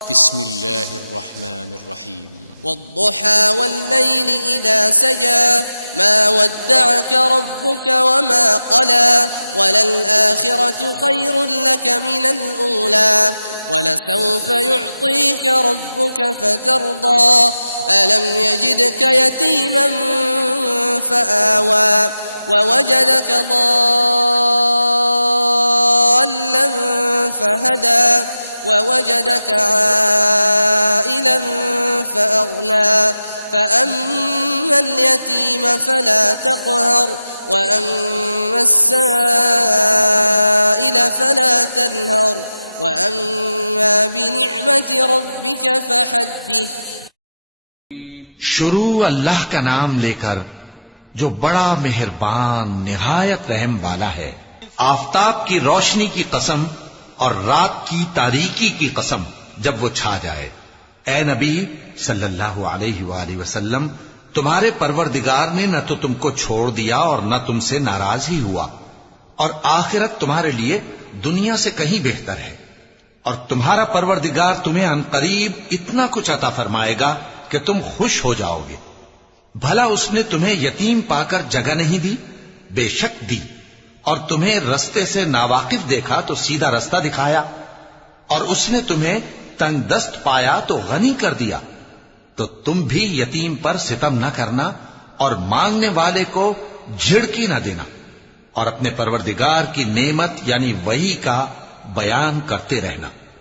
बिस्मिल्लाहिर्रहमानिर्रहीम। वद्दुहा वल्लैलि इज़ा सजा मा वद्दअक रब्बुक वमा क़ला वलल-आखिरतु खैरुन लक मिनल ऊला वलसौफ युअतीक रब्बुक फतर्दा अलम यजिदक यतीमन फआवा ववजदक ضالًا فهدى ووجدك عائلا فأغنى فأما اليتيم فلا تقهر وأما السائل فلا تنهر وأما بنعمة ربك فحدث। शुरू अल्लाह का नाम लेकर जो बड़ा मेहरबान निहायत रहम वाला है। आफताब की रोशनी की कसम और रात की तारीकी की कसम जब वो छा जाए। ए नबी सल्लल्लाहु अलैहि वसल्लम, तुम्हारे परवरदिगार ने न तो तुमको छोड़ दिया और न तुमसे नाराज ही हुआ, और आखिरत तुम्हारे लिए दुनिया से कहीं बेहतर है। और तुम्हारा परवरदिगार तुम्हें अनकरीब इतना कुछ अता फरमाएगा कि तुम खुश हो जाओगे। भला उसने तुम्हें यतीम पाकर जगह नहीं दी? बेशक दी। और तुम्हें रस्ते से नावाकिफ देखा तो सीधा रास्ता दिखाया, और उसने तुम्हें तंगदस्त पाया तो गनी कर दिया। तो तुम भी यतीम पर सितम न करना और मांगने वाले को झिड़की न देना, और अपने परवरदिगार की नेमत यानी वही का बयान करते रहना।